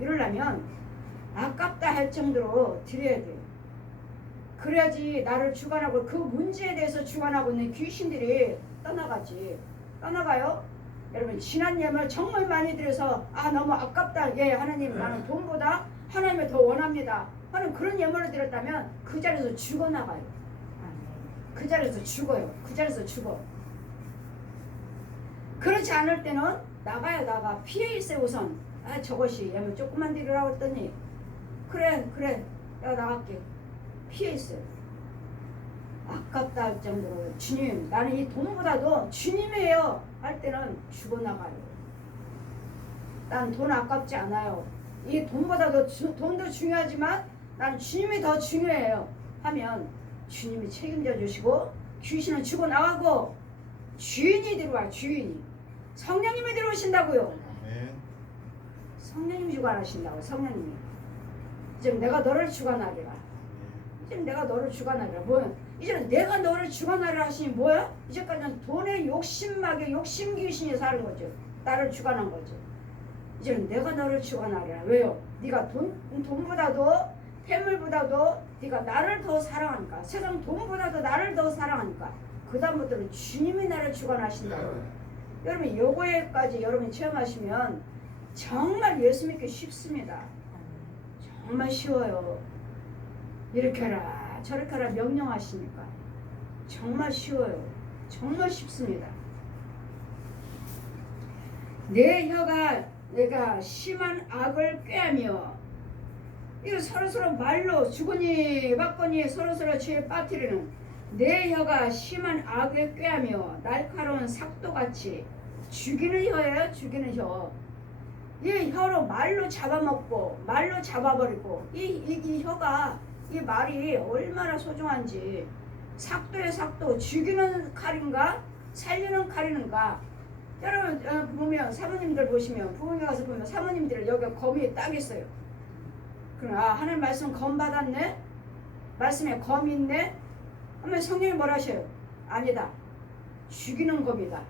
이러려면 아깝다 할 정도로 드려야 돼요. 그래야지 나를 주관하고 그 문제에 대해서 주관하고 있는 귀신들이 떠나가지. 떠나가요? 여러분 지난 예물 정말 많이 드려서 너무 아깝다. 예 하나님 나는 돈보다 하나님을 더 원합니다 하는 그런 예물을 드렸다면 그 자리에서 죽어나가요. 그 자리에서 죽어요. 그 자리에서 죽어. 그렇지 않을 때는 나가요. 나가. 피해 있어요. 우선 저것이 예물 조금만 드리라고 했더니 그래 내가 나갈게. 피해 있어요. 아깝다 할 정도로 주님 나는 이 돈보다도 주님이에요 할 때는 죽어나가요. 난 돈 아깝지 않아요. 이 돈보다도 돈도 중요하지만 난 주님이 더 중요해요 하면 주님이 책임져 주시고 귀신은 죽어나가고 주인이 들어와. 주인이 성령님이 들어오신다고요. 성령님이 주관하신다고. 성령님이 지금 내가 너를 주관하리라. 지금 내가 너를 주관하리라. 뭐야? 이제는 내가 너를 주관하리라 하시니 뭐야? 이제까지는 돈에 욕심나게 욕심 귀신이 사는 거죠. 나를 주관한 거죠. 이제는 내가 너를 주관하리라. 왜요? 네가 돈보다도 태물보다도 네가 나를 더 사랑하니까. 세상 돈보다도 나를 더 사랑하니까. 그 다음부터는 주님이 나를 주관하신다고. 여러분 요거에까지 여러분이 체험하시면 정말 예수 믿기 쉽습니다. 정말 쉬워요. 이렇게 하라 저렇게 하라 명령하시니까 정말 쉬워요. 정말 쉽습니다. 내 혀가 내가 심한 악을 꾀하며 이거 서로서로 말로 주거니 받거니 서로서로 죄에 빠뜨리는 내 혀가 심한 악을 꾀하며 날카로운 삭도같이 죽이는 혀예요. 죽이는 혀. 이 혀로 말로 잡아먹고 말로 잡아버리고 이 혀가 이 말이 얼마나 소중한지. 삭도의 삭도. 죽이는 칼인가 살리는 칼인가. 여러분 보면 사모님들 보시면 부흥회 가서 보면 사모님들 여기 검이 딱 있어요. 그럼 하나님 말씀 검 받았네. 말씀에 검이 있네. 하면 성령이 뭐라 하셔요? 아니다. 죽이는 검이다.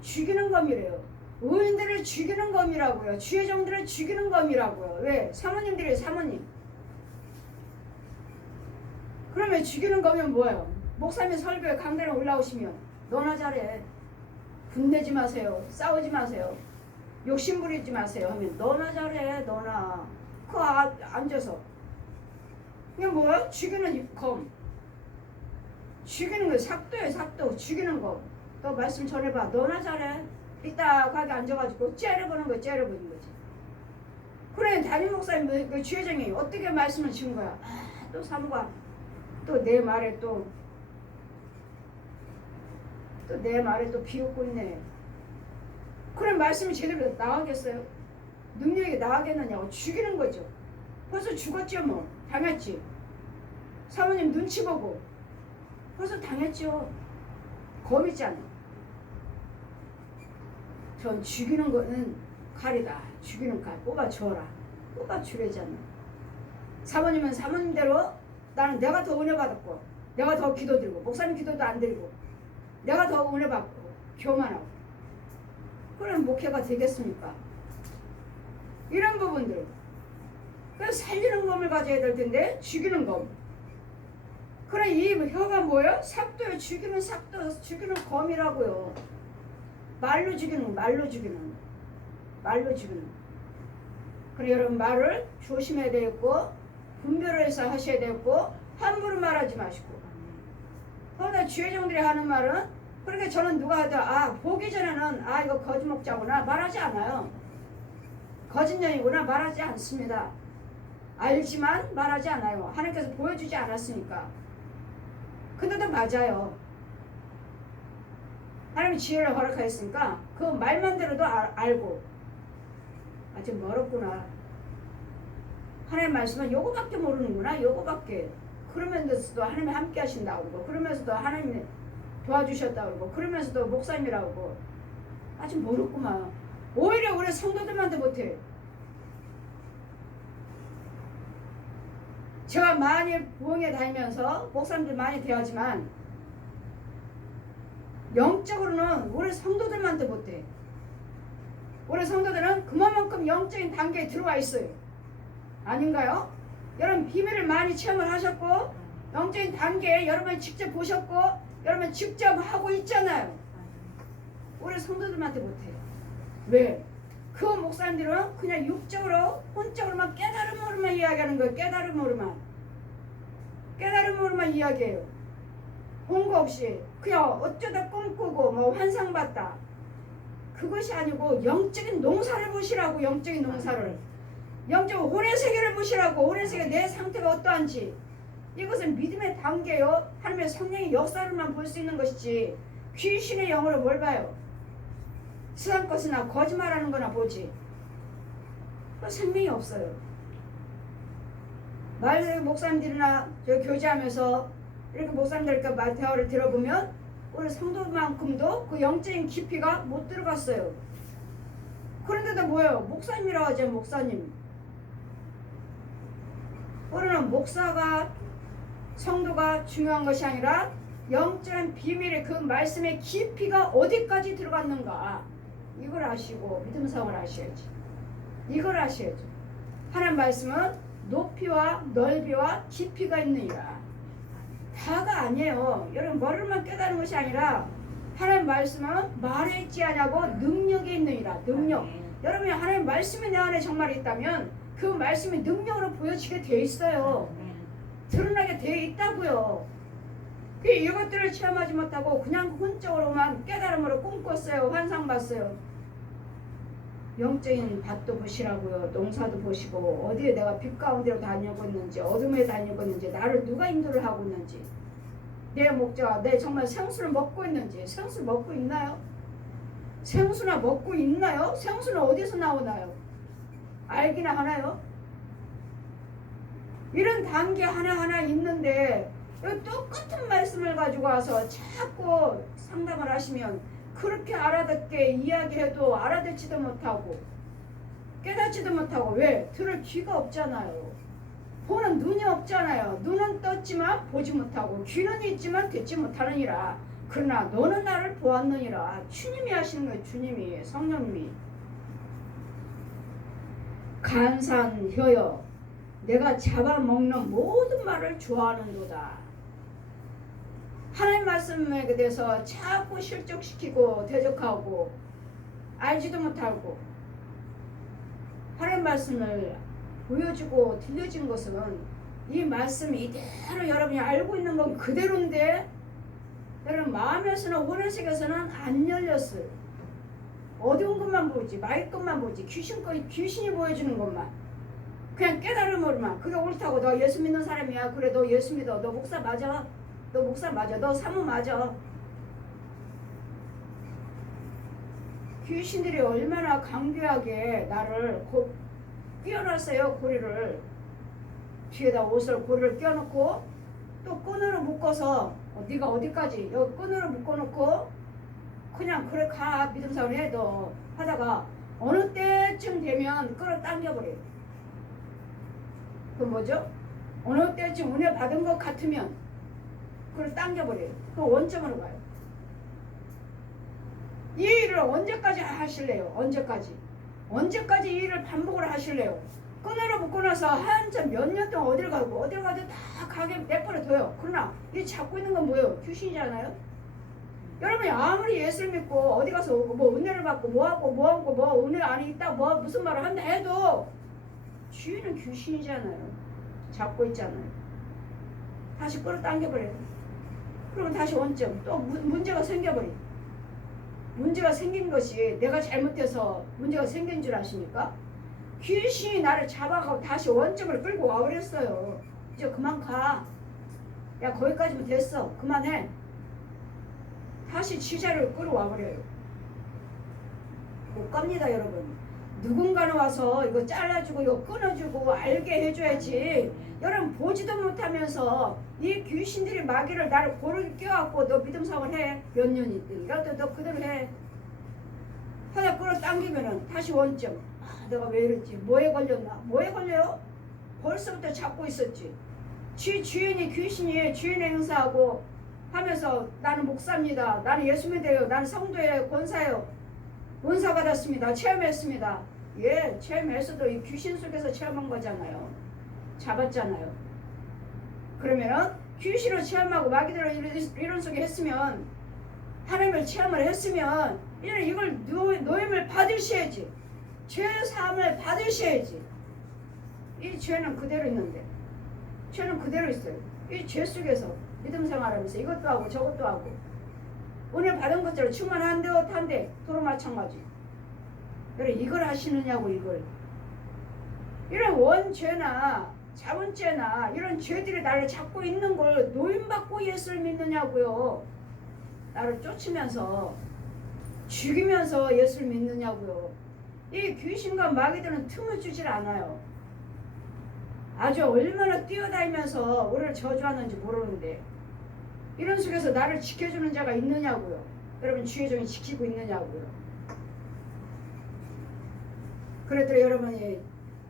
죽이는 검이래요. 의인들을 죽이는 검이라고요. 주의 종들을 죽이는 검이라고요. 왜? 사모님들이에요. 사모님. 그러면 죽이는 거면 뭐예요? 목사님 설교에 강단에 올라오시면 너나 잘해. 분내지 마세요. 싸우지 마세요. 욕심 부리지 마세요 하면 너나 잘해. 너나. 그 앉아서 이게 뭐야? 죽이는 검. 죽이는 거 삭도예요. 삭도. 죽이는 거. 너 말씀 전해봐. 너나 잘해. 이따 가게 앉아가지고 째려보는 거 째려보는 거지. 그래 담임 목사님 그 주회장이 어떻게 말씀을 준 거야? 또 사모가 또 내 말에 또 내 말에 또 비웃고 있네. 그래 말씀이 제대로 나가겠어요? 능력이 나가겠느냐고. 죽이는 거죠. 벌써 죽었죠. 뭐 당했지. 사모님 눈치 보고 벌써 당했죠. 검이잖아. 전 죽이는 거는 칼이다. 죽이는 칼 뽑아줘라. 뽑아주래잖아. 사모님은 사모님대로 나는 내가 더 은혜 받았고 내가 더 기도 드리고 목사님 기도도 안 드리고 내가 더 은혜 받고 교만하고 그럼 목회가 되겠습니까? 이런 부분들. 그래서 살리는 검을 가져야 될 텐데 죽이는 검. 그래 이 혀가 뭐예요? 삭도요. 죽이는 삭도. 죽이는 검이라고요. 말로 죽이는 말로 죽이는 말로 죽이는. 그래 여러분 말을 조심해야 되겠고 분별을 해서 하셔야 되겠고 함부로 말하지 마시고. 그러나 주의종들이 하는 말은 그러니까 저는 누가 하다 보기 전에는 이거 거짓 목자구나 말하지 않아요. 거짓년이구나 말하지 않습니다. 알지만 말하지 않아요. 하나님께서 보여주지 않았으니까. 근데도 맞아요. 하나님이 지혜를 허락하였으니까 그 말만 들어도 알고 좀 멀었구나. 하나님 말씀은 요거밖에 모르는구나. 요거밖에. 그러면서도 하나님이 함께 하신다고 그러고 그러면서도 하나님이 도와주셨다고 그러고 그러면서도 목사님이라고 그러고 아직 모르구만. 오히려 우리 성도들한테 못해. 제가 많이 부흥회 다니면서 목사님들 많이 대하지만 영적으로는 우리 성도들한테 못해. 우리 성도들은 그만큼 영적인 단계에 들어와 있어요. 아닌가요? 여러분 비밀을 많이 체험을 하셨고 영적인 단계에 여러분이 직접 보셨고 여러분 직접 하고 있잖아요. 우리 성도들한테 못해요. 왜? 그 목사님들은 그냥 육적으로 혼적으로만 깨달음으로만 이야기하는 거예요. 깨달음으로만 이야기해요. 본거 없이 그냥 어쩌다 꿈꾸고 뭐 환상 봤다. 그것이 아니고 영적인 농사를 보시라고. 영적인 농사를. 영적 혼의 세계를 보시라고. 혼의 세계 내 상태가 어떠한지. 이것은 믿음의 단계요. 하나님의 성령의 역사로만 볼 수 있는 것이지 귀신의 영으로 뭘 봐요? 수상 것이나 거짓말하는 거나 보지. 그 생명이 없어요. 목사님들이나 저 교제하면서 이렇게 목사님들과 말 대화를 들어보면 우리 성도만큼도 그 영적인 깊이가 못 들어갔어요. 그런데도 뭐예요? 목사님이라고 하죠. 목사님. 우리는 목사가 성도가 중요한 것이 아니라 영적인 비밀의 그 말씀의 깊이가 어디까지 들어갔는가 이걸 아시고 믿음성을 아셔야지. 이걸 아셔야죠. 하나님 말씀은 높이와 넓이와 깊이가 있느니라. 다가 아니에요. 여러분 머리만 깨달은 것이 아니라 하나님 말씀은 말에 있지 않냐고 능력이 있느니라. 능력. 여러분이 하나님 말씀이 내 안에 정말 있다면 그 말씀이 능력으로 보여지게 돼 있어요. 드러나게 돼 있다고요. 이것들을 체험하지 못하고 그냥 혼적으로만 깨달음으로 꿈꿨어요. 환상 봤어요. 영적인 밭도 보시라고요. 농사도 보시고 어디에 내가 빛 가운데로 다니고 있는지 어둠에 다니고 있는지 나를 누가 인도를 하고 있는지 내 목자가 내 정말 생수를 먹고 있는지. 생수 먹고 있나요? 생수나 먹고 있나요? 생수는 어디서 나오나요? 알기나 하나요? 이런 단계 하나하나 있는데 똑같은 말씀을 가지고 와서 자꾸 상담을 하시면 그렇게 알아듣게 이야기해도 알아듣지도 못하고 깨닫지도 못하고. 왜? 들을 귀가 없잖아요. 보는 눈이 없잖아요. 눈은 떴지만 보지 못하고 귀는 있지만 듣지 못하느니라. 그러나 너는 나를 보았느니라. 주님이 하시는 거예요. 주님이. 성령님이. 간산혀여 내가 잡아먹는 모든 말을 좋아하는도다. 하나님 말씀에 대해서 자꾸 실족시키고 대적하고 알지도 못하고 하나님 말씀을 보여주고 들려진 것은 이 말씀이 이대로 여러분이 알고 있는 건 그대로인데 여러분 마음에서는 원의식에서는 안 열렸어요. 어두운 것만 보지 맑은 것만 보지 귀신이 보여주는 것만 그냥 깨달음으로만 그게 옳다고. 너 예수 믿는 사람이야. 그래 너 예수 믿어. 너 목사 맞아. 너 목사 맞아. 너 사모 맞아. 귀신들이 얼마나 강교하게 나를 끼워놨어요. 고리를 뒤에다 옷을 고리를 끼워놓고 또 끈으로 묶어서 네가 어디까지 여기 끈으로 묶어놓고 그냥 그래 가 믿음사원 해 너 하다가 어느 때쯤 되면 끌어당겨버려요. 그 뭐죠? 어느 때쯤 은혜 받은 것 같으면 그걸 당겨버려요. 그 원점으로 가요. 이 일을 언제까지 하실래요? 언제까지 이 일을 반복을 하실래요? 끈으로 묶고 나서 한참 몇 년 동안 어딜 가도 다 가게 내버려둬요. 그러나 이 잡고 있는 건 뭐예요? 귀신이잖아요. 여러분이 아무리 예수를 믿고 어디 가서 뭐 은혜를 받고 뭐 은혜 안에 있다 뭐 무슨 말을 한다 해도 주인은 귀신이잖아요. 잡고 있잖아요. 다시 끌어당겨버려요. 그러면 다시 원점 또 문제가 생겨버려. 문제가 생긴 것이 내가 잘못해서 문제가 생긴 줄 아십니까? 귀신이 나를 잡아가고 다시 원점을 끌고 와버렸어요. 이제 그만 가. 야 거기까지면 됐어. 그만해. 다시 지자를 끌어와버려요. 못 갑니다 여러분. 누군가는 와서 이거 잘라주고 이거 끊어주고 알게 해줘야지. 여러분 보지도 못하면서 이 귀신들이 마귀를 나를 고르게 껴갖고 너 믿음 사업을 해. 몇 년이든 이라도 너 그대로 해. 하다 끌어당기면은 다시 원점. 아 내가 왜 이랬지. 뭐에 걸렸나. 뭐에 걸려요? 벌써부터 잡고 있었지. 주인이 귀신이 주인 행사하고 하면서 나는 목사입니다. 나는 예수 믿어요. 나는 성도예요. 권사예요. 은사 받았습니다. 체험했습니다. 예, 체험했어도 이 귀신 속에서 체험한 거잖아요. 잡았잖아요. 그러면은 귀신을 체험하고 마귀대로 이런 속에 했으면, 하나님을 체험을 했으면 이걸 노임을 받으셔야지. 죄 사함을 받으셔야지. 이 죄는 그대로 있는데, 죄는 그대로 있어요. 이 죄 속에서 믿음 생활하면서 이것도 하고 저것도 하고, 은혜 받은 것처럼 충만한데 어탄데 도로 마찬가지. 그래, 이걸 하시느냐고. 이걸, 이런 원죄나 자본죄나 이런 죄들이 나를 잡고 있는 걸 노임받고 예수를 믿느냐고요. 나를 쫓으면서 죽이면서 예수를 믿느냐고요. 이 귀신과 마귀들은 틈을 주질 않아요. 아주 얼마나 뛰어다니면서 우리를 저주하는지 모르는데, 이런 속에서 나를 지켜주는 자가 있느냐고요. 여러분, 주의 종이 지키고 있느냐고요. 그랬더니 여러분이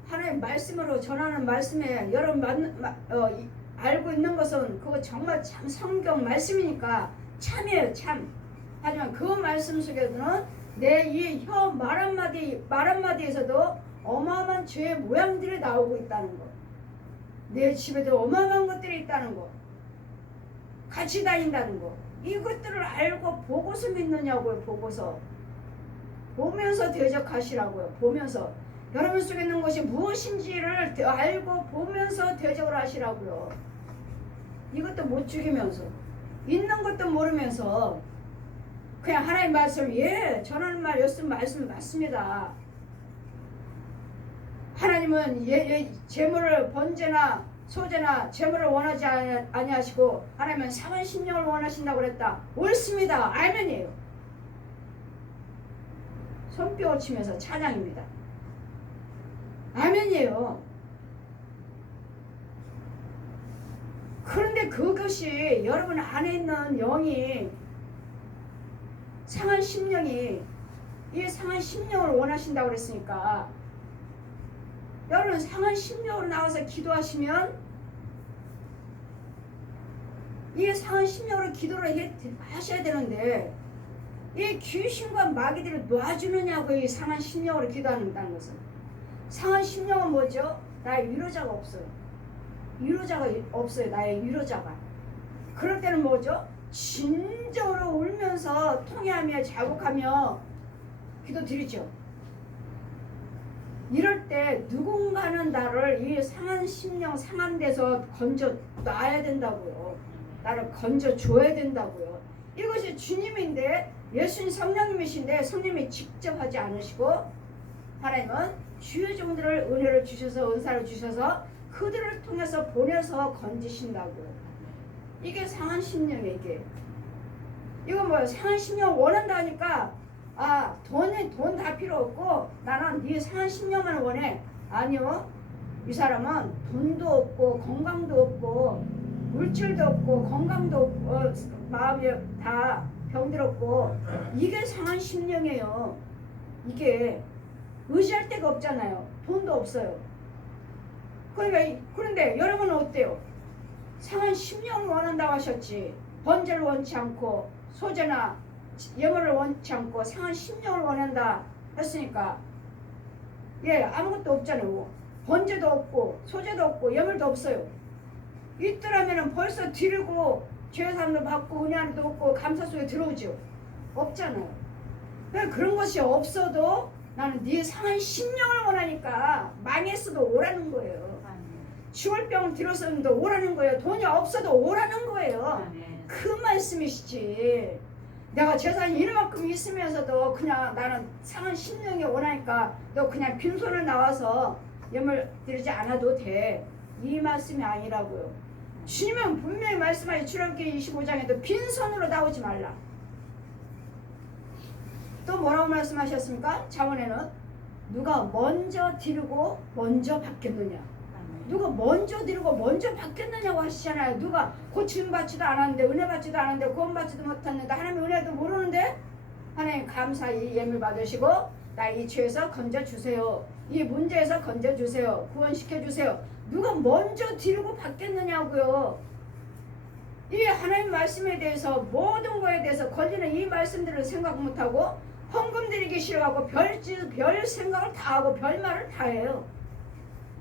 하나님 말씀으로 전하는 말씀에 여러분 알고 있는 것은 그거 정말 참 성경 말씀이니까 참이에요, 참. 하지만 그 말씀 속에서는 내 이 혀 말 한마디에서도 어마어마한 죄의 모양들이 나오고 있다는 것, 내 집에도 어마어마한 것들이 있다는 것, 같이 다닌다는 것, 이것들을 알고 보고서 믿느냐고요. 보고서, 보면서 대적하시라고요. 보면서 여러분 속에 있는 것이 무엇인지를 알고 보면서 대적을 하시라고요. 이것도 못 죽이면서, 있는 것도 모르면서 그냥 하나님 말씀을 예 전하는 말씀 맞습니다. 하나님은 재물을 번제나 소제나 재물을 원하지 아니하시고 하나님은 상한 심령을 원하신다고 그랬다. 옳습니다. 아멘이에요. 손뼉을 치면서 찬양입니다. 아멘이에요. 그런데 그것이 여러분 안에 있는 영이, 상한 심령이, 이 상한 심령을 원하신다고 그랬으니까 여러분 상한 심령으로 나와서 기도하시면 이 상한 심령으로 기도를 하셔야 되는데, 이 귀신과 마귀들을 놔주느냐고. 이 상한 심령으로 기도한다는 것은, 상한 심령은 뭐죠? 나의 위로자가 없어요. 위로자가 없어요. 나의 위로자가. 그럴 때는 뭐죠? 진정으로 울면서 통회하며 자복하며 기도드리죠. 이럴 때 누군가는 나를 이 상한 심령, 상한 데서 건져 놔야 된다고요. 나를 건져 줘야 된다고요. 이것이 주님인데, 예수님 성령님이신데 성령님이 직접 하지 않으시고 하나님은 주의 종들을 은혜를 주셔서, 은사를 주셔서 그들을 통해서 보내서 건지신다고요. 이게 상한 심령이에요. 이거 뭐예요? 상한 심령 원한다 하니까 돈 다 필요 없고 나는 네 상한 심령만 원해. 아니요. 이 사람은 돈도 없고 건강도 없고 물질도 없고 건강도 없고 마음이 다 병들었고, 이게 상한 심령이에요. 이게 의지할 데가 없잖아요. 돈도 없어요. 그런데 여러분은 어때요? 상한 심령을 원한다고 하셨지. 번제를 원치 않고 소제나 예물을 원치 않고 상한 심령을 원한다 했으니까 아무것도 없잖아요. 번제도 없고 소제도 없고 예물도 없어요. 있더라면 벌써 드리고 죄사함도 받고 은혜도 없고 감사 속에 들어오죠. 없잖아요. 그런 것이 없어도 나는 네 상한 심령을 원하니까 망했어도 오라는 거예요. 죽을 병 들었어도 오라는 거예요. 돈이 없어도 오라는 거예요. 그 말씀이시지. 내가 재산이 이만큼 있으면서도 그냥 나는 상한 심령이 원하니까 너 그냥 빈손을 나와서 예물 드리지 않아도 돼. 이 말씀이 아니라고요. 주님은 분명히 말씀하신 출애굽기 25장에도 빈손으로 나오지 말라. 또 뭐라고 말씀하셨습니까? 자문에는 누가 먼저 드리고 먼저 받겠느냐. 누가 먼저 드리고 먼저 받겠느냐고 하시잖아요. 누가 고침 받지도 않았는데, 은혜 받지도 않았는데, 구원 받지도 못했는데, 하나님의 은혜도 모르는데 하나님 감사히 예물 받으시고 나 이 죄에서 건져주세요. 이 문제에서 건져주세요. 구원시켜주세요. 누가 먼저 드리고 받겠느냐고요. 이 하나님 말씀에 대해서 모든 거에 대해서 걸리는 이 말씀들을 생각 못하고 헌금 드리기 싫어하고 별 생각을 다 하고 별 말을 다 해요.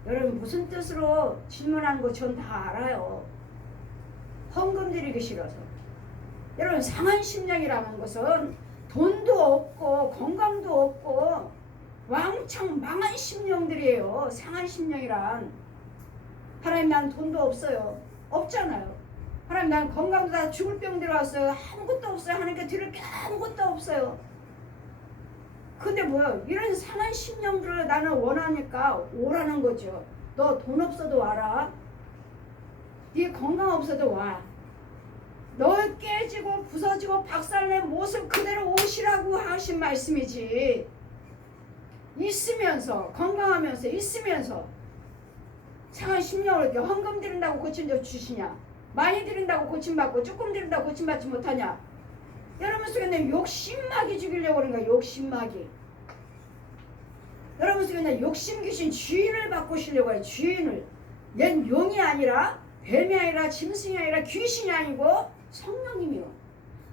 여러분 무슨 뜻으로 질문하는 거 전 다 알아요. 헌금 드리기 싫어서. 여러분 상한 심령이라는 것은 돈도 없고 건강도 없고 왕창 망한 심령들이에요. 상한 심령이란. 하나님 난 돈도 없어요. 없잖아요. 하나님 난 건강도 다 죽을 병 들어왔어요. 아무것도 없어요. 하나님께 드릴 게 아무것도 없어요. 근데 뭐야 이런 상한 심령들을 나는 원하니까 오라는 거죠. 너 돈 없어도 와라. 네 건강 없어도 와. 너 깨지고 부서지고 박살낸 모습 그대로 오시라고 하신 말씀이지. 있으면서 건강하면서 있으면서 상한 심령을 이렇게 헌금 드린다고 고침 주시냐? 많이 드린다고 고침받고 조금 드린다고 고침받지 못하냐? 여러분 속에 내 욕심마귀 죽이려고 그런 거야. 욕심마귀. 여러분 속에 내 욕심 귀신 주인을 바꾸시려고 해요. 주인을. 얜 용이 아니라 뱀이 아니라 짐승이 아니라 귀신이 아니고 성령님이요.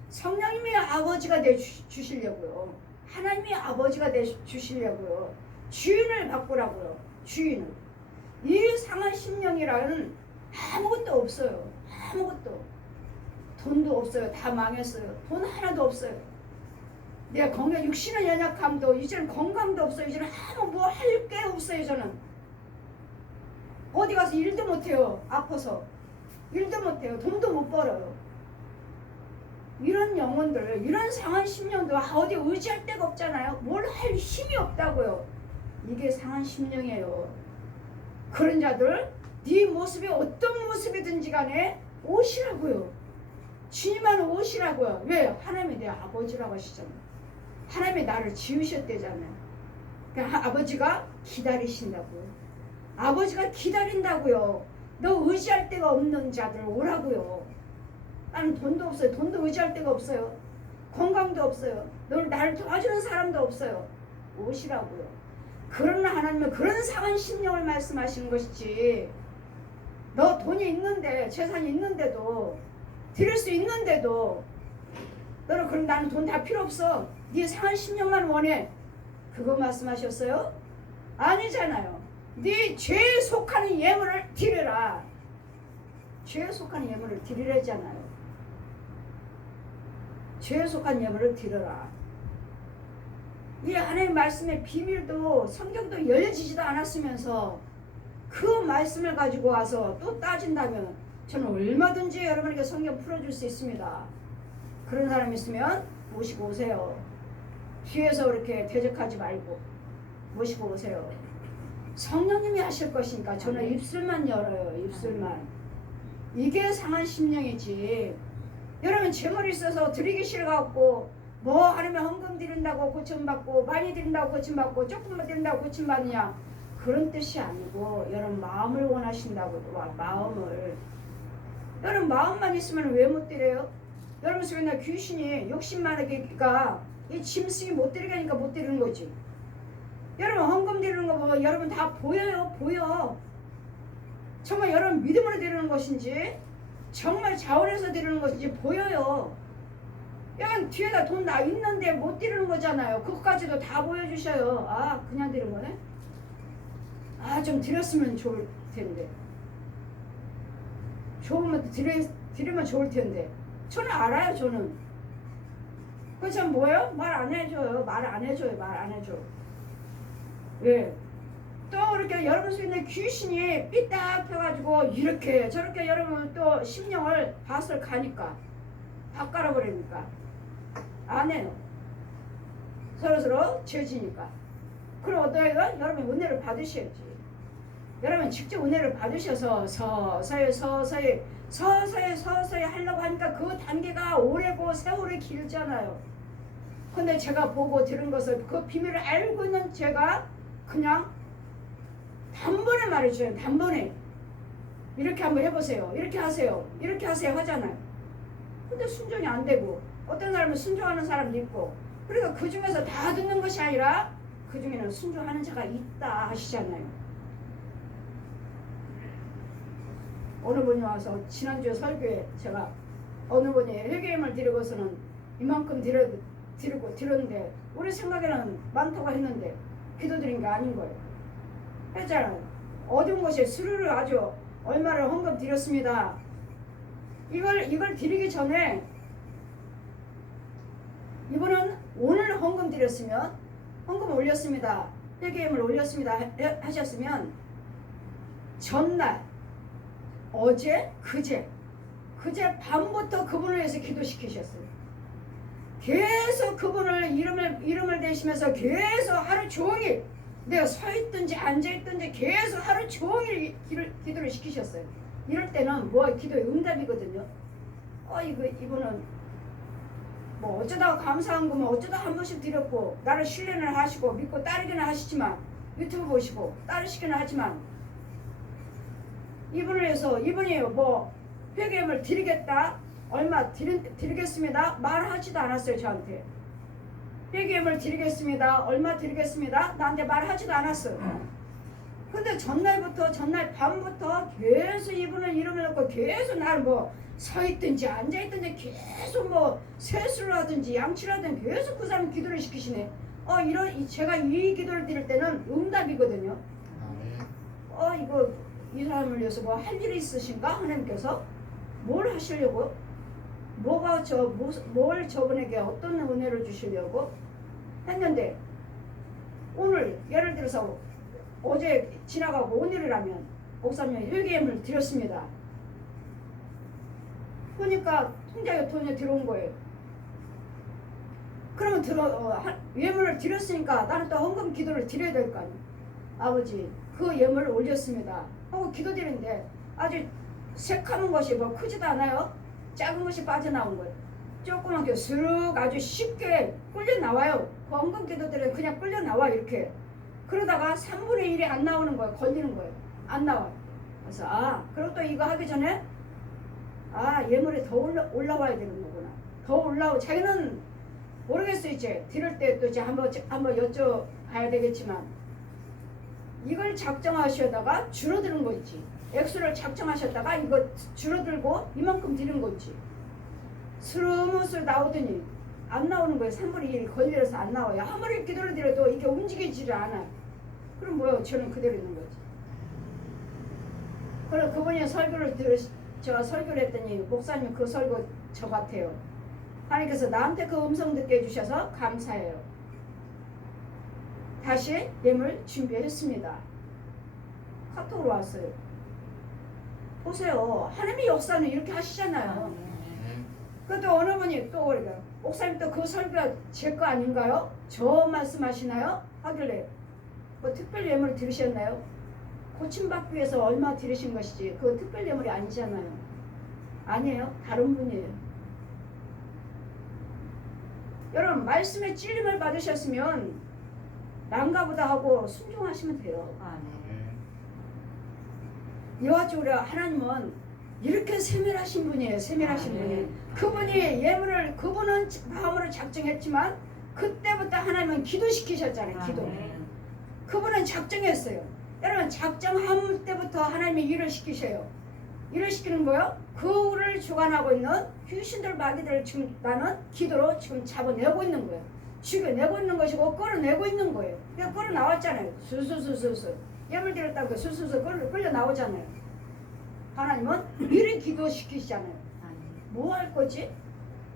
성령님이 아버지가 돼 주시려고요. 하나님이 아버지가 돼 주시려고요. 주인을 바꾸라고요. 주인을. 이 상한 심령이라는 아무것도 없어요. 아무것도. 돈도 없어요. 다 망했어요. 돈 하나도 없어요. 내 건강 육신의 연약함도 이제는 건강도 없어요. 이제는 아무 뭐 할 게 없어요. 저는 어디 가서 일도 못해요. 아파서 일도 못해요. 돈도 못 벌어요. 이런 영혼들, 이런 상한 심령도 어디 의지할 데가 없잖아요. 뭘 할 힘이 없다고요. 이게 상한 심령이에요. 그런 자들 네 모습이 어떤 모습이든지 간에 오시라고요. 주님만 오시라고요. 왜? 하나님이 내 아버지라고 하시잖아요. 하나님이 나를 지으셨대잖아요. 그러니까 아버지가 기다리신다고요. 아버지가 기다린다고요. 너 의지할 데가 없는 자들 오라고요. 나는 돈도 없어요. 돈도 의지할 데가 없어요. 건강도 없어요. 나를 도와주는 사람도 없어요. 오시라고요. 그러나 하나님은 그런 상한 심령을 말씀하시는 것이지. 너 돈이 있는데 재산이 있는데도 드릴 수 있는데도 너는 그럼 나는 돈 다 필요 없어. 네 상한 심령만 원해. 그거 말씀하셨어요? 아니잖아요. 네 죄에 속하는 예물을 드리라. 죄에 속하는 예물을 드리라잖아요. 죄에 속한 예물을 드려라. 이 하나님의 말씀의 비밀도 성경도 열려지지도 않았으면서 그 말씀을 가지고 와서 또 따진다면 저는 얼마든지 여러분에게 성경 풀어줄 수 있습니다. 그런 사람 있으면 모시고 오세요. 뒤에서 그렇게 대적하지 말고 모시고 오세요. 성령님이 하실 것이니까 저는 입술만 열어요. 입술만. 이게 상한 심령이지. 여러분 재물이 있어서 드리기 싫어갖고 뭐 하려면 헌금 드린다고 고침받고 많이 드린다고 고침받고 조금만 드린다고 고침받느냐, 그런 뜻이 아니고 여러분 마음을 원하신다고. 마음을. 여러분 마음만 있으면 왜 못 드려요? 여러분 속에 귀신이 욕심 많으니까 이 짐승이 못 드리게 하니까 못 드리는 거지. 여러분 헌금 드리는 거 보면 여러분 다 보여요. 보여. 정말 여러분 믿음으로 드리는 것인지 정말 자원해서 드리는 것인지 보여요. 그냥 뒤에다 돈 나 있는데 못 드리는 거잖아요. 그것까지도 다 보여주셔요. 아 그냥 드린 거네. 아 좀 드렸으면 좋을 텐데. 좋으면 드리면 좋을 텐데. 저는 알아요. 저는. 그거 참 뭐예요? 말 안 해줘요. 말 안 해줘요. 말 안 해줘. 왜? 또 이렇게 여러분 속에 있는 귀신이 삐딱 펴가지고 이렇게 저렇게 여러분 또 심령을 밭을 가니까 밭 깔아버리니까 안 해요. 서로서로 죄지니까. 그럼 어떠해요? 여러분 은혜를 받으셔야지. 여러분 직접 은혜를 받으셔서 서서히 하려고 하니까 그 단계가 오래고 세월이 길잖아요. 근데 제가 보고 들은 것을 그 비밀을 알고 있는 제가 그냥 단번에 말해줘요. 단번에. 이렇게 한번 해보세요. 이렇게 하세요. 이렇게 하세요 하잖아요. 근데 순종이 안 되고 어떤 사람은 순종하는 사람도 있고, 그러니까 그 중에서 다 듣는 것이 아니라 그 중에는 순종하는 자가 있다 하시잖아요. 어느 분이 와서 지난주에 설교에 제가 어느 분이 회개임을 드리고서는 이만큼 드렸는데 우리 생각에는 많다고 했는데 기도드린 게 아닌 거예요. 했잖아요. 어두운 곳에 수루를 아주 얼마를 헌금 드렸습니다. 이걸 드리기 전에 이분은 오늘 헌금 드렸으면 헌금 올렸습니다. 회개임을 올렸습니다 하셨으면 전날 어제 그제 밤부터 그분을 위해서 기도시키셨어요. 계속 그분을 이름을 대시면서 계속 하루 종일 내가 서 있든지 앉아 있든지 계속 하루 종일 기도를 시키셨어요. 이럴 때는 뭐 기도의 응답이거든요. 이분은 뭐 어쩌다가 감사한 거면 어쩌다 한 번씩 드렸고 나를 신뢰는 하시고 믿고 따르기는 하시지만 유튜브 보시고 따르시기는 하지만 이분을 위해서 이분이 뭐 회개임을 드리겠다 얼마 드리겠습니다 말하지도 않았어요. 저한테 회개임을 드리겠습니다 얼마 드리겠습니다 나한테 말하지도 않았어요. 근데 전날 밤부터 계속 이분을 이름을 넣고 계속 나를 뭐 서 있든지 앉아 있든지 계속 뭐 세수를 하든지 양치를 하든지 계속 그 사람 기도를 시키시네. 제가 이 기도를 드릴 때는 응답이거든요. 이 사람을 위해서 뭐 할 일이 있으신가? 하나님께서 뭘 하시려고? 뭘 저분에게 어떤 은혜를 주시려고 했는데 오늘 예를 들어서 어제 지나가고 오늘이라면 목사님이 회개임을 드렸습니다. 보니까 통장에 돈이 들어온 거예요. 그러면 예물을 드렸으니까 나는 또 헌금 기도를 드려야 될 거 아니에요. 아버지 그 예물을 올렸습니다 하고 기도 드리는데 아주 새카만 것이 뭐 크지도 않아요. 작은 것이 빠져나온 거예요. 조그만 게 스르륵 아주 쉽게 끌려 나와요. 그 헌금 기도 드리면 그냥 끌려 나와 이렇게. 그러다가 3분의 1이 안 나오는 거예요. 걸리는 거예요. 안 나와요. 그래서 그리고 또 이거 하기 전에 예물이 더 올라와야 되는 거구나. 더 올라오고 자기는 모르겠어요. 이제 드릴 때 또 이제 한번 여쭤봐야 되겠지만 이걸 작정하시다가 줄어드는 거 있지. 액수를 작정하셨다가 이거 줄어들고 이만큼 드는 거 있지. 스르스르 나오더니 안 나오는 거예요. 3분의 1이 걸려서 안 나와요. 아무리 기도를 드려도 이게 움직이지를 않아요. 그럼 뭐요? 저는 그대로 있는 거지. 그래서 그분이 제가 설교를 했더니 목사님 그 설교 저 같아요. 하나님께서 나한테 그 음성 듣게 해주셔서 감사해요. 다시 예물 준비했습니다. 카톡으로 왔어요. 보세요. 하나님의 역사는 이렇게 하시잖아요. 그것도 어느 분이 또 그러니까 목사님 또 그 설교 제 거 아닌가요? 저 말씀하시나요? 하길래 뭐 특별 예물을 들으셨나요? 고침받기 위해서 얼마 들으신 것이지 그 특별 예물이 아니잖아요. 아니에요. 다른 분이에요. 여러분 말씀에 찔림을 받으셨으면 난가보다 하고 순종하시면 돼요. 이와 같이 우리 하나님은 이렇게 세밀하신 분이에요. 세밀하신 분이. 그분이 예물을 그분은 마음으로 작정했지만 그때부터 하나님은 기도시키셨잖아요. 기도. 그분은 작정했어요. 여러분 작정할 때부터 하나님이 일을 시키셔요. 일을 시키는 거요. 그를 주관하고 있는 귀신들 마귀들을 지금 나는 기도로 지금 잡아내고 있는 거예요. 죽여내고 있는 것이고 끌어내고 있는 거예요. 그냥 끌어 나왔잖아요. 수수수수수 예물 드렸다고 수수수 끌려 나오잖아요. 하나님은 미리 기도시키시잖아요. 뭐 할 거지?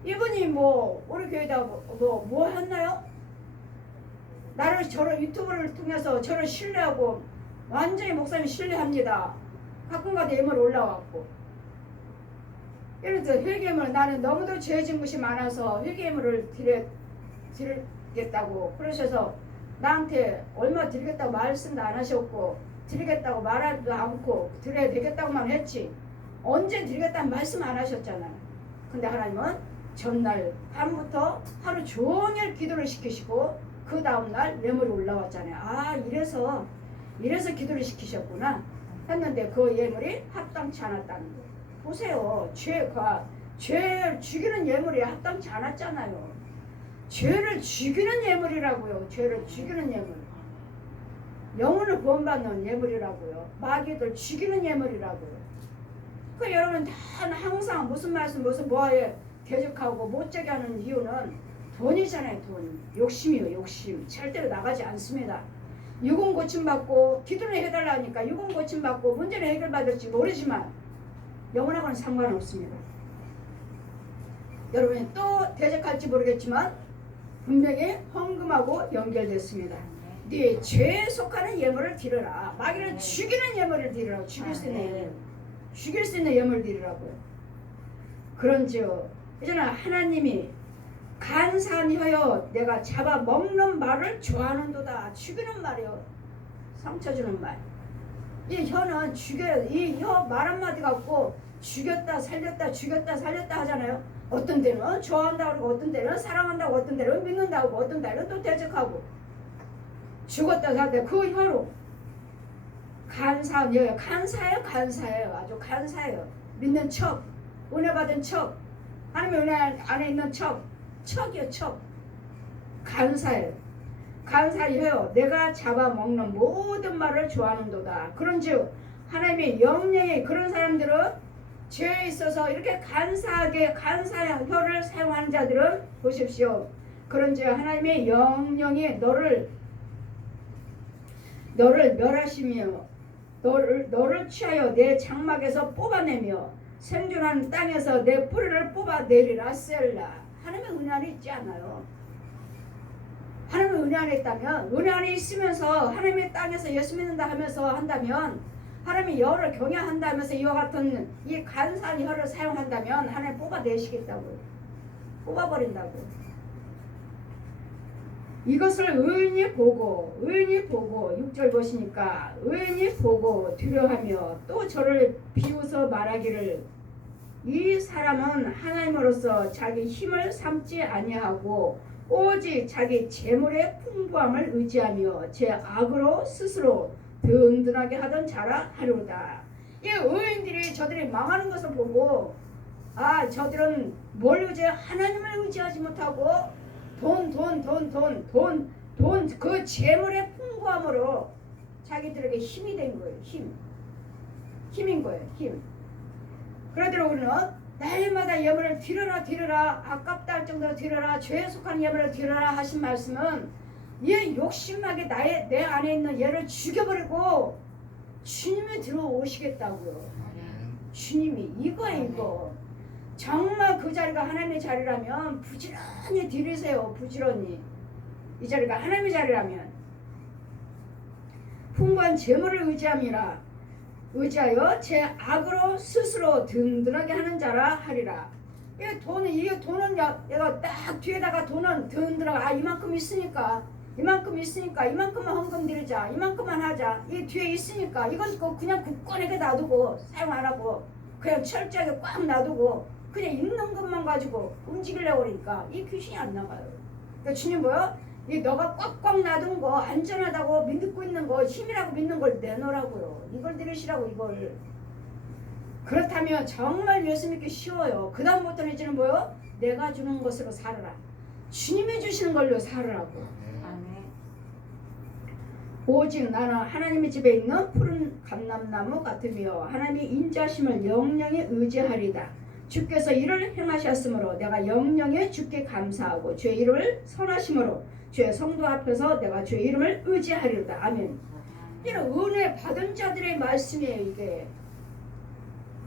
이분이 뭐 우리 교회다 뭐 했나요? 나를 저를 유튜브를 통해서 저를 신뢰하고 완전히 목사님 신뢰합니다. 가끔가다 예물 올라왔고 예를 들어 회개물 나는 너무도 죄진 것이 많아서 회개물을 드리겠다고 그러셔서 나한테 얼마 드리겠다고 말씀도 안 하셨고 드리겠다고 말하지도 않고 드려야 되겠다고만 했지 언제 드리겠다는 말씀 안 하셨잖아요. 근데 하나님은 전날 밤부터 하루 종일 기도를 시키시고 그 다음날 뇌물이 올라왔잖아요. 이래서 기도를 시키셨구나 했는데 그 예물이 합당치 않았다는 거예요. 보세요. 죄를 죽이는 예물이 합당치 않았잖아요. 죄를 죽이는 예물이라고요. 죄를 죽이는 예물. 영혼을 구원받는 예물이라고요. 마귀들 죽이는 예물이라고요. 그 여러분 다 항상 무슨 말씀 무슨 뭐에 대적하고 못되게 하는 이유는 돈이잖아요. 돈. 욕심이요. 욕심. 절대로 나가지 않습니다. 유공 고침받고 기도를 해달라니까 유공 고침받고 문제는 해결받을지 모르지만 영혼하고는 상관없습니다. 여러분이 또 대적할지 모르겠지만 분명히 헌금하고 연결됐습니다. 네 죄에 속하는 예물을 드려라. 마귀를 죽이는 예물을 드리라고. 죽일 수 있는 예물. 죽일 수 있는 예물을 드리라고요. 그런즉 이제는 하나님이 간사한 혀여 내가 잡아먹는 말을 좋아하는도다. 죽이는 말이요. 상처 주는 말. 이 혀는 죽여요. 이 혀 말 한마디 갖고 죽였다 살렸다 죽였다 살렸다 하잖아요. 어떤 때는 좋아한다고 그러고 어떤 때는 사랑한다고 어떤 때는 믿는다고 어떤 때는 또 대적하고 죽었다 살렸다 그 혀로 간사한 혀요. 간사해요. 간사해요. 아주 간사해요. 믿는 척 은혜 받은 척 하나님의 은혜 안에 있는 척이요. 척 간사해요. 간사해요. 내가 잡아먹는 모든 말을 좋아하는도다. 그런즉 하나님의 영령이 그런 사람들은 죄에 있어서 이렇게 간사하게 간사한 혀를 사용하는 자들은 보십시오. 그런즉 하나님의 영령이 너를 멸하시며 너를 취하여 내 장막에서 뽑아내며 생존하는 땅에서 내 뿌리를 뽑아내리라. 셀라. 하나님의 은혜 안에 있지 않아요. 하나님의 은혜 안에 있다면 은혜 안에 있으면서 하나님의 땅에서 예수 믿는다 하면서 한다면 하나님의 혀를 경외한다면서 이와 같은 이 간사한 혀를 사용한다면 하나님 뽑아내시겠다고요. 뽑아버린다고요. 이것을 의인이 보고 6절 보시니까 의인이 보고 두려워하며 또 저를 비웃어 말하기를 이 사람은 하나님으로서 자기 힘을 삼지 아니하고 오직 자기 재물의 풍부함을 의지하며 제 악으로 스스로 든든하게 하던 자라 하려다. 이 의인들이 저들이 망하는 것을 보고 아 저들은 뭘 의지해? 하나님을 의지하지 못하고 돈 그 재물의 풍부함으로 자기들에게 힘이 된 거예요. 힘인 거예요. 힘. 그러더라도 우리는 날마다 예물을 드려라 아깝다 할 정도로 드려라 죄에 속한 예물을 드려라 하신 말씀은 얘 욕심나게 내 안에 있는 얘를 죽여버리고 주님이 들어오시겠다고요. 주님이 이거예요. 이거 정말 그 자리가 하나님의 자리라면 부지런히 드리세요. 부지런히 이 자리가 하나님의 자리라면 풍부한 재물을 의지하여 제 악으로 스스로 든든하게 하는 자라 하리라. 이 돈은 얘가 딱 뒤에다가 돈은 든든하게 이만큼 있으니까 이만큼만 헌금 드리자 이만큼만 하자 이 뒤에 있으니까 이건 그냥 굳건하게 놔두고 사용 안 하고 그냥 철저하게 꽉 놔두고 그냥 있는 것만 가지고 움직이려고 그러니까 이 귀신이 안 나가요. 그러니까 주님 뭐요? 이 너가 꽉꽉 놔둔 거 안전하다고 믿고 있는 거 힘이라고 믿는 걸 내놓으라고요. 이걸 들으시라고 이걸. 그렇다면 정말 예수 믿기 쉬워요. 그 다음부터는 이제는 뭐요? 내가 주는 것으로 살아라. 주님이 주시는 걸로 살으라고. 오직 나는 하나님의 집에 있는 푸른 감람나무 같으며 하나님의 인자심을 영영에 의지하리다. 주께서 이를 행하셨으므로 내가 영영에 주께 감사하고 주의 이름을 선하심으로 주의 성도 앞에서 내가 주의 이름을 의지하리로다. 아멘. 이런 은혜 받은 자들의 말씀이에요. 이게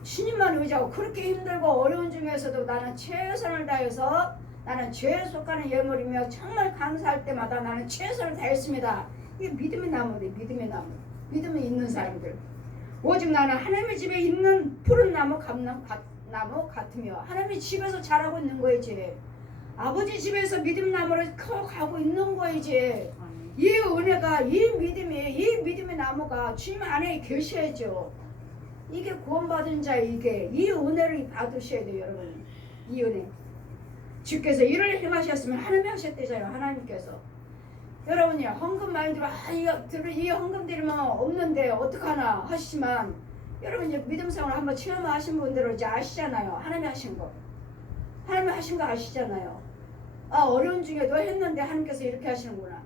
주님만 의지하고 그렇게 힘들고 어려운 중에서도 나는 최선을 다해서 나는 죄에 속하는 예물이며 정말 감사할 때마다 나는 최선을 다했습니다. 이게 믿음의 나무네. 믿음의 나무. 믿음이 있는 사람들. 오직 나는 하나님의 집에 있는 푸른 나무 감람나무 같으며 하나님의 집에서 자라고 있는 거이지. 아버지 집에서 믿음 나무를 커가고 있는 거이지. 이 은혜가 이 믿음의 나무가 주님 안에 계셔야죠. 이게 구원받은 자 이게 이 은혜를 받으셔야 돼요. 여러분. 이 은혜. 주께서 이를 행하셨으면 하나님이 하셨대잖아요. 하나님께서. 여러분이 헌금 많이 들어 이 헌금 드리면 없는데 어떡하나 하시지만 여러분 이제 믿음 생활 한번 체험하신 분들은 이제 아시잖아요. 하나님이 하신 거. 하나님이 하신 거 아시잖아요. 어려운 중에도 했는데 하나님께서 이렇게 하시는구나.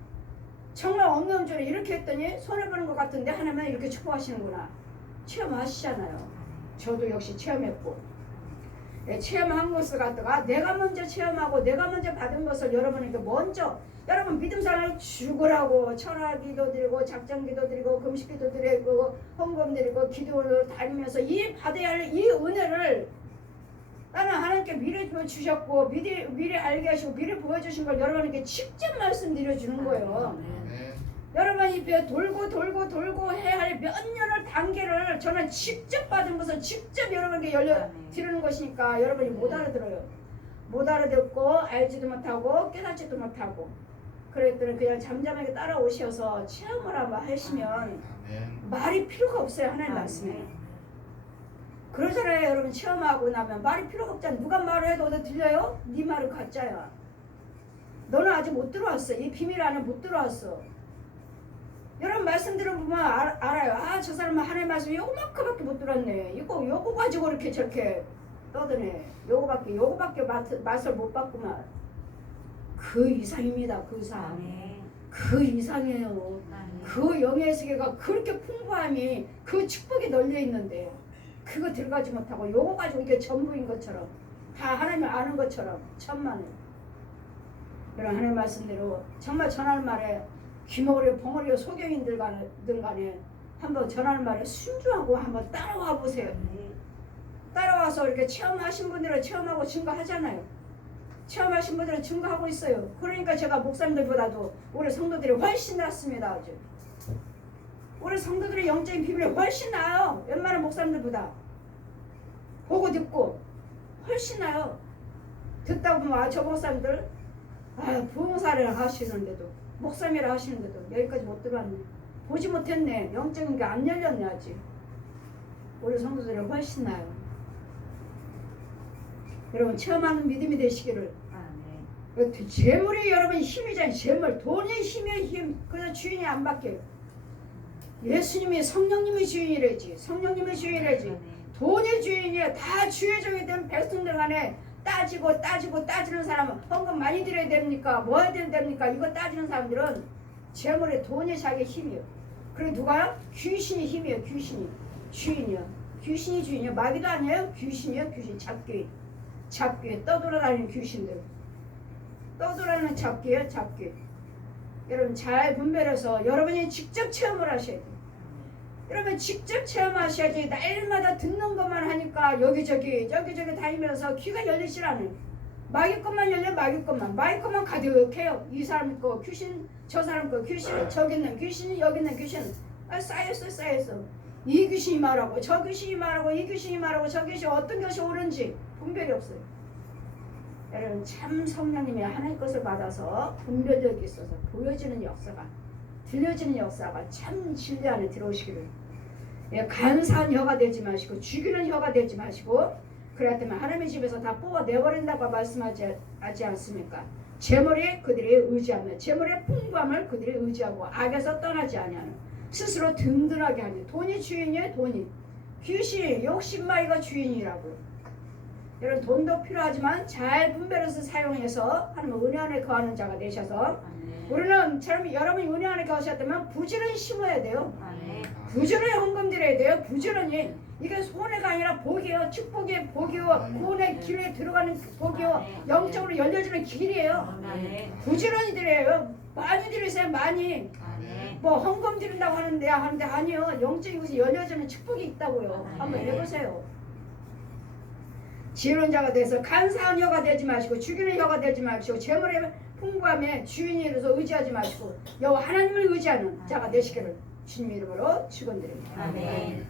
정말 없는 줄에 이렇게 했더니 손해보는 것 같은데 하나님은 이렇게 축복하시는구나. 체험하시잖아요. 저도 역시 체험했고. 체험한 것을 갖다가 내가 먼저 체험하고 내가 먼저 받은 것을 여러분에게 먼저 여러분 믿음사랑을 죽으라고 철학기도 드리고 작정기도 드리고 금식기도 드리고 헌금 드리고 기도를 다니면서 이 받아야 할 이 은혜를 나는 하나님께 미리 주셨고 미리 알게 하시고 미리 보여주신 걸 여러분에게 직접 말씀드려 주는 거예요. 여러분 입에 돌고 해야 할 몇 년을 단계를 저는 직접 받은 것을 직접 여러분에게 드리는 것이니까 여러분이 못 알아들어요. 못 알아듣고 알지도 못하고 깨닫지도 못하고 그랬더니 그냥 잠잠하게 따라오셔서 체험을 한번 하시면 말이 필요가 없어요. 하나님 말씀에. 그러잖아요. 여러분 체험하고 나면 말이 필요가 없잖아. 누가 말을 해도 어디 들려요? 네 말은 가짜야. 너는 아직 못 들어왔어. 이 비밀 안에 못 들어왔어. 여러분 말씀 들어보면 알아요. 아, 저 사람은 하나님 말씀 요거만큼밖에 못 들었네. 요거 가지고 이렇게 저렇게 떠드네. 요거밖에 맛을 못 봤구만. 그 이상입니다. 그 이상. 그 이상이에요. 그 영의 세계가 그렇게 풍부함이 그 축복이 널려 있는데 그거 들어가지 못하고 요거 가지고 이게 전부인 것처럼 다 하나님을 아는 것처럼 천만에 이런 하나님 말씀대로 정말 전하는 말에 귀머거리 벙어리 소경인들 간에 한번 전하는 말에 순종하고 한번 따라와 보세요. 따라와서 이렇게 체험하신 분들은 체험하고 증거하잖아요. 체험하신 분들은 증거하고 있어요. 그러니까 제가 목사님들보다도 우리 성도들이 훨씬 낫습니다. 아주. 우리 성도들의 영적인 비밀이 훨씬 나아요. 웬만한 목사님들보다. 보고 듣고 훨씬 나아요. 듣다 보면 저 목사님들 부흥사를 하시는데도 목사님이라 하시는데도 여기까지 못 들어왔네. 보지 못했네. 영적인 게 안 열렸네 아직. 우리 성도들이 훨씬 나아요. 여러분 체험하는 믿음이 되시기를. 재물이 여러분 힘이잖아요. 재물. 돈이 힘의 힘. 그래서 주인이 안 바뀌어요. 예수님이 성령님이 주인이래지. 성령님이 주인이래지. 돈이 주인이야. 다 주의 종이 된 백성들 간에 따지는 사람은 헌금 많이 드려야 됩니까? 뭐 해야 됩니까? 이거 따지는 사람들은 재물에 돈이 자기 힘이요. 그리고 누가요? 귀신이 힘이에요. 귀신이. 주인이요. 귀신이 주인이요. 마귀도 아니에요. 귀신이요. 귀신. 잡귀. 떠돌아다니는 귀신들. 떠돌아다니는 잡귀예요. 잡귀. 여러분 잘 분별해서 여러분이 직접 체험을 하셔야 돼요. 여러분 직접 체험하셔야지. 날마다 듣는 것만 하니까 여기저기 다니면서 귀가 열리질 않아요. 마귀 것만 열려. 마귀 것만 가득해요. 이 사람 거 귀신, 저 사람 거 귀신, 저기 있는 귀신, 여기 있는 귀신. 쌓였어. 이 귀신이 말하고 저 귀신이 말하고 이 귀신이 말하고 저 귀신 어떤 것이 옳은지 분별이 없어요. 여러분 참 성령님이 하나님 것을 받아서 분별력이 있어서 보여지는 역사가 들려지는 역사가 참 진리 안에 들어오시기를. 간사한 혀가 되지 마시고 죽이는 혀가 되지 마시고 그래야 되면 하나님의 집에서 다 뽑아내버린다고 말씀하지 않습니까? 재물이 그들이 의지하며 재물의 풍부함을 그들이 의지하고 악에서 떠나지 아니하는 스스로 든든하게 하니 돈이 주인이에요. 돈이 귀신 욕심마이가 주인이라고요. 여러분 돈도 필요하지만 잘 분별해서 사용해서 하나님 은혜 안에 거하는 자가 되셔서 우리는 여러분이 은혜 안에 거하셨다면 부지런히 심어야 돼요. 부지런히 헌금 드려야 돼요. 부지런히. 이게 손해가 아니라 복이에요. 축복의 복이요. 구원의 길에 들어가는 복이요. 영적으로 열려지는 길이에요. 부지런히 드려요. 많이 드리세요. 많이. 뭐 헌금 드린다고 하는데 아니요. 영적인 것이 열려지는 축복이 있다고요. 한번 해보세요. 지혜로운 자가 돼서 간사한 혀가 되지 마시고 죽이는 혀가 되지 마시고 재물의 풍부함에 주인이로서 의지하지 마시고 여호와 하나님을 의지하는 자가 되시기를 주님 이름으로 축원드립니다. 아멘.